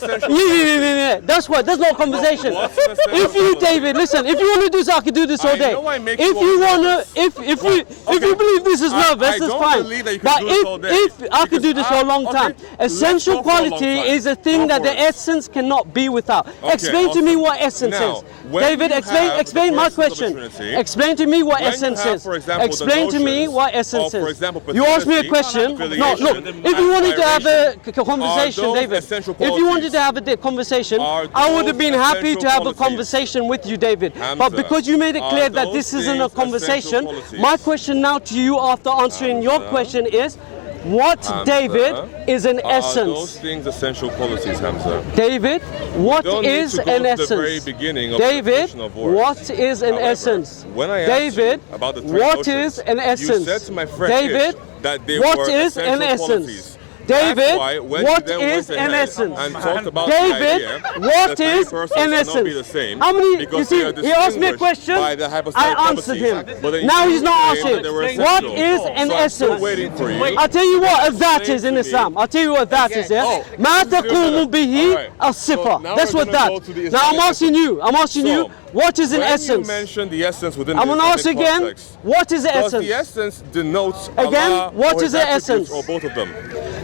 That's what. That's not conversation. If you, David, listen. If you want to do this, I can do this all day. If you wanna, if you believe this is love, that's fine. But if I could do this for a long time, essential quality is a thing that the essence cannot be without. Explain to me what essence is. David, explain my question. Explain to me what essence is. Explain to me what essence is. You asked me a question. No, look. If you wanted to have a conversation, David. If you wanted to have a conversation, I would have been happy to have a conversation with you, David. But because you made it clear that this isn't a conversation, my question now to you after answering your question is, what, David, is an essence? Those things essential qualities, Hamza. David, what is an essence? David, what is an essence? David, what is an essence? You said to my friend David, what is an essence? David, what is an essence? David, what is an essence? How many, you see, he asked me a question, I answered him. Now he's not asking. What is an essence? I'll tell you what that is in Islam. I'll tell you what that is, yeah? Ma taqumu bihi as-sifa. That's what that. Now I'm asking you, what is an essence? You mentioned the essence within I'm going to ask again, context. what is the essence? Does the essence denote again, Allah what is the essence? Or both of them?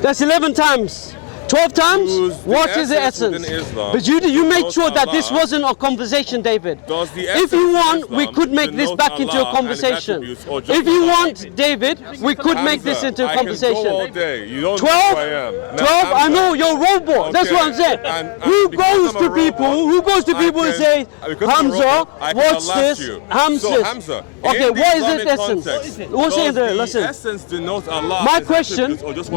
That's 11 times. 12 times? What is the essence? But you made sure that this wasn't a conversation, David. If you want, we could make this back into a conversation. If you want, David, we could make this into a conversation. 12? 12? I know, you're a robot. That's what I'm saying. Who goes to people and say, Hamza, what's this? Hamza. Okay, what is the essence? What's in there? Listen. Essence denotes Allah. My question is,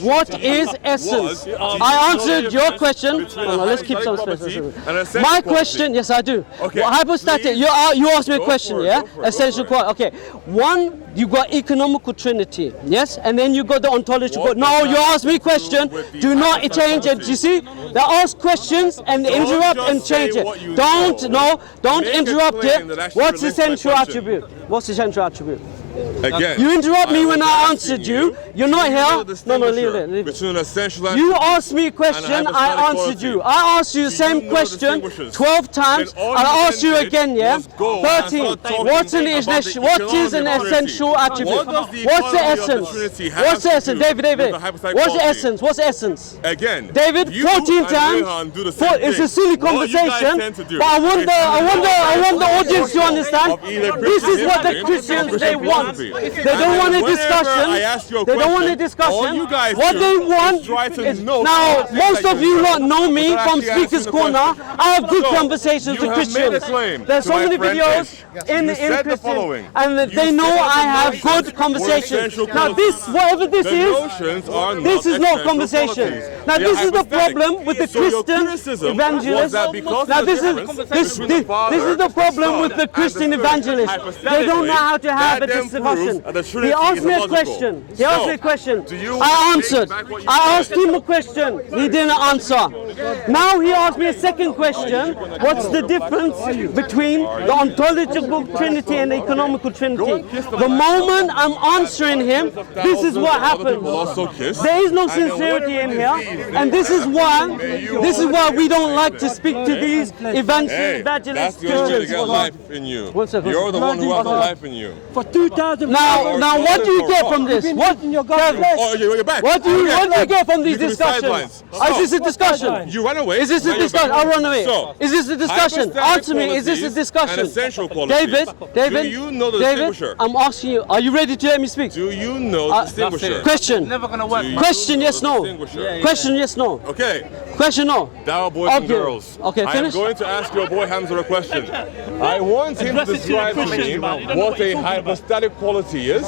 what is essence? I answered your question. No, let's keep some space. My question, yes, I do. Okay. Well, hypostatic, you asked me a question, yeah? Essential quality. Okay. One, you got economical trinity, yes? And then you got the ontological. No, you asked me a question. Do not change it. You see? They ask questions and they interrupt and change it. Don't interrupt it. What's the central attribute? What's the central attribute? Again, you interrupt me when I answered you. You're not here. No, leave it. You asked me a question, I answered you. I asked you the same question 12 times. I'll ask you again, yeah? 13. What is an essential attribute? What's the essence? What's the essence? David. What's the essence? What's the essence? Again, David, 14 times. It's a silly conversation, but I want the audience to understand. This is what the Christians, they want. They don't want a discussion. They don't want a discussion. What they want is, now, most of you not know me from Speaker's Corner. I have good conversations with Christians. There's so many videos in Christians, and they know I have good conversations. Now this, whatever this is not conversation. Now this is the problem with the Christian evangelists. Now this is the problem with the Christian evangelists. They don't know how to have a discussion. He asked me a question. I answered. I asked him a question. He didn't answer. Now he asked me a second question. What's the difference between the ontological trinity and the economical trinity? The moment I'm answering him, this is what happens. There is no sincerity in here, and this is why we don't like to speak to these evangelist Christians. You're the one who has the life in you. For 2,000. Now, what do you get from this? What do you get from these discussions? Is this a discussion? You run away. Is this a discussion? I'll run away. Is this a discussion? Answer me. Is this a discussion? David, do you know the distinguisher? I'm asking you. Are you ready to let me speak? Do you know the distinguisher? Question. Never gonna work. Question, yes, no. Question, yes, no. Okay. Question, no. Dawah boys and girls. Okay, finish. I'm going to ask your boy Hamza a question. I want him to describe to me what a hypostatic quality is,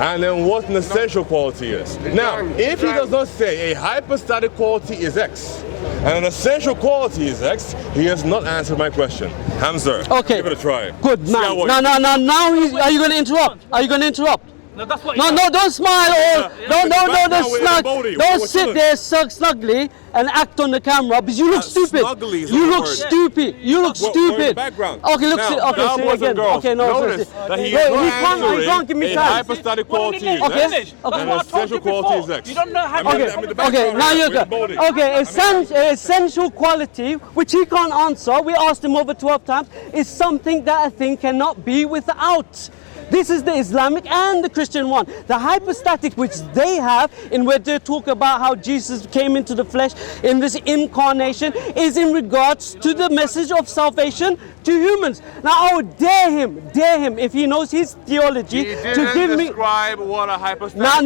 and then what an essential quality is. Now, if he does not say a hypostatic quality is X, and an essential quality is X, he has not answered my question. Hamza, okay. give it a try. Good, man. Now, are you going to interrupt? Are you going to interrupt? No, don't smile or don't sit there snugly and act on the camera because you look stupid. You look stupid. You look stupid. Okay, look. Okay, say again. Okay, no. He can't give me time. Hypostatic quality is okay. and essential quality is X. You don't know how. Okay, now you're good. Okay, essential quality, which he can't answer, we asked him over 12 times, is something that a thing cannot be without. This is the Islamic and the Christian one. The hypostatic, which they have, in where they talk about how Jesus came into the flesh in this incarnation, is in regards to the message of salvation to humans. Now I would dare him, if he knows his theology, to give me. Describe what a hypostatic Now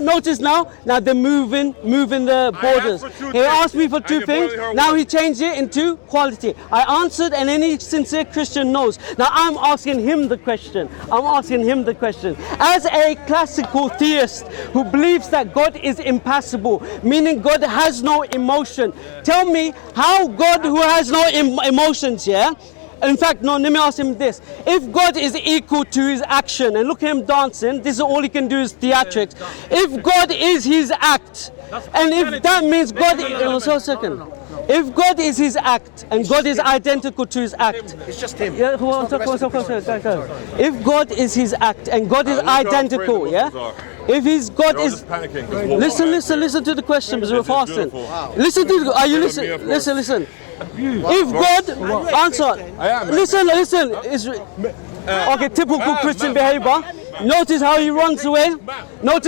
notice now. Now they're moving the borders. He asked me for two things. Now he changed it into quality. I answered, and any sincere Christian knows. Now I'm asking him the question. As a classical theist who believes that God is impassible, meaning God has no emotion, tell me how God who has no emotions, yeah? In fact, no, let me ask him this. If God is equal to his action, and look at him dancing, this is all he can do is theatrics. If God is his act, and if that means God if God is his act, and God is identical to his act. It's just him. Yeah, if God is his act, and God is identical, yeah? If his God is... Listen to the question, because we're fasting. Are you listening? Listen. If God... Answer. Listen. Okay, typical Christian behavior. Notice how he runs away. Look.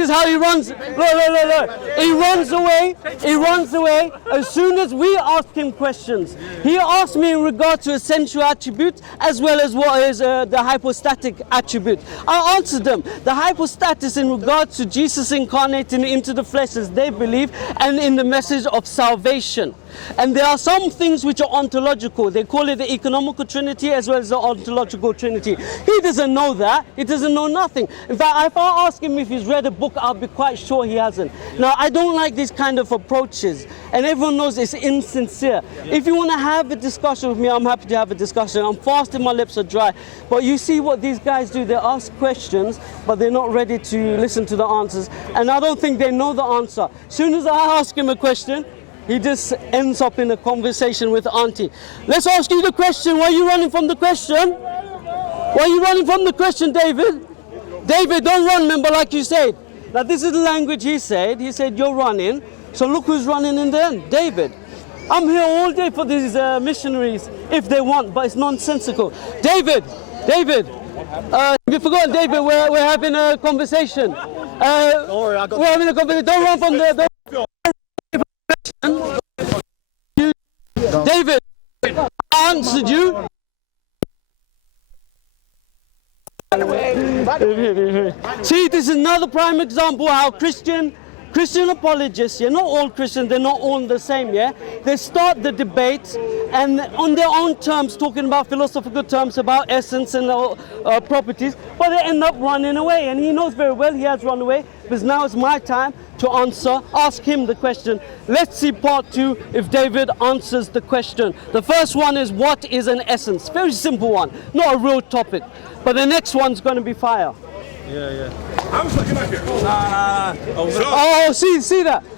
He runs away as soon as we ask him questions. He asked me in regard to essential attributes as well as what is the hypostatic attribute. I answered them. The hypostatus in regard to Jesus incarnating into the flesh as they believe, and in the message of salvation. And there are some things which are ontological. They call it the economical trinity as well as the ontological trinity. He doesn't know that. He doesn't know nothing. In fact, if I ask him if he's read a book, I'll be quite sure he hasn't. Now, I don't like these kind of approaches. And everyone knows it's insincere. If you want to have a discussion with me, I'm happy to have a discussion. I'm fasting, my lips are dry. But you see what these guys do. They ask questions, but they're not ready to listen to the answers. And I don't think they know the answer. As soon as I ask him a question, he just ends up in a conversation with Auntie. Let's ask you the question. Why are you running from the question? David? David, don't run, remember, like you said. Now, this is the language he said. He said, you're running. So look who's running in the end. David. I'm here all day for these missionaries, if they want, but it's nonsensical. David. You forgot, David, we're having a conversation. Don't worry, we're having a conversation. Don't run from the... David, I answered you. See, this is another prime example how Christian apologists, not all Christians, they're not all the same, yeah? They start the debate and on their own terms, talking about philosophical terms, about essence and properties, but they end up running away. And he knows very well he has run away, because now it's my time to ask him the question. Let's see part 2 if David answers the question. The first one is, what is an essence? Very simple one, not a real topic. But the next one's going to be fire. Yeah. I'm stuck in here. Oh, see that?